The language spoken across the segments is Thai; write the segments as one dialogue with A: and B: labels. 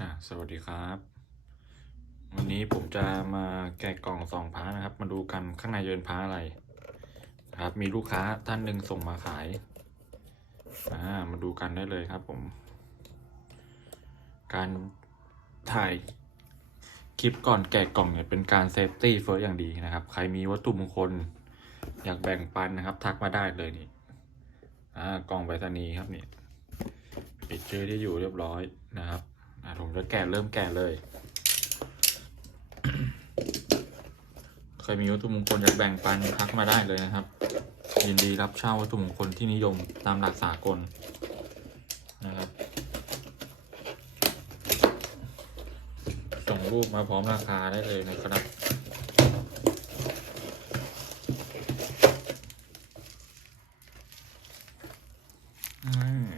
A: อ่าสวัสดีครับ วันนี้ผมจะมาแกะกล่องสองพานะครับ มาดูกันข้างในเป็นพาอะไรครับ มีลูกค้าท่านหนึ่งส่งมาขายอ่ามาดูกันได้เลยครับผม การถ่ายคลิปก่อนแกะกล่องเนี่ยเป็นการเซฟตี้เฟิร์สอย่างดีนะครับ ใครมีวัตถุมงคล อยากแบ่งปันนะครับ ทักมาได้เลยนี่อ่ากล่องไปรษณีย์ครับนี่ปิดชื่อที่อยู่เรียบร้อยนะครับ ผมจะแกะเริ่มแกะเลย ใครมีวัตถุมงคลอยากแบ่งปันทักมาได้เลยนะครับ ยินดีรับเช่าวัตถุมงคลที่นิยมตามหลักสากลนะครับส่งรูปมาพร้อมราคาได้เลยนะครับ อืม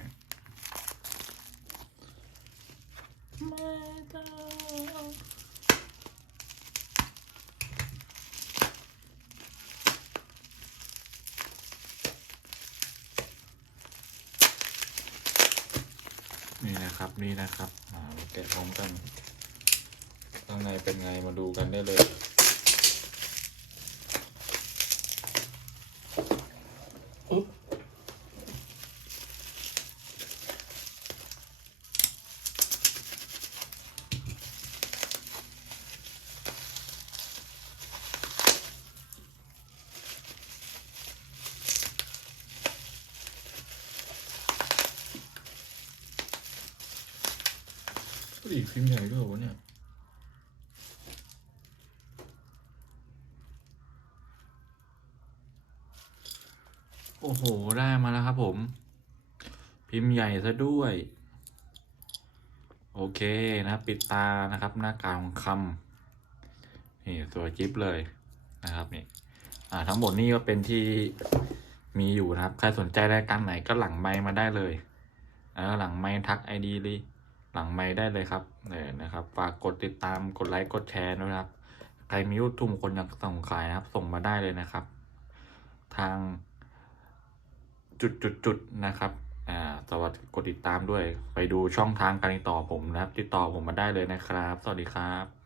A: นี่นะครับนี่นะครับอ่ามาแกะพร้อมกันข้างในเป็นไงมาดูกันได้เลย อีกพิมพ์ใหญ่ด้วยวะเนี่ยโอ้โห ได้มาแล้วครับผม พิมพ์ใหญ่ซะด้วย โอเคนะ ปิดตานะครับ หน้ากากทองคำนี่สวจิ๊บเลยนะครับนี่อ่าทั้งหมดนี่ก็เป็นที่มีอยู่นะครับ ใครสนใจรายการไหนก็หลังไมมาได้เลยแล้วหลังไมทักไอดีเลย หลังไม่ได้เลยครับเนี่ยนะครับฝากกดติดตามกดไลค์กดแชร์ด้วยนะครับ ใครมีวัตถุมคนอยากส่งขายนะครับ ส่งมาได้เลยนะครับ ทางจุดจุดจุดนะครับอ่าสวัสดีกดติดตามด้วย ไปดูช่องทางการติดต่อผมนะครับ ติดต่อผมมาได้เลยนะครับ สวัสดีครับ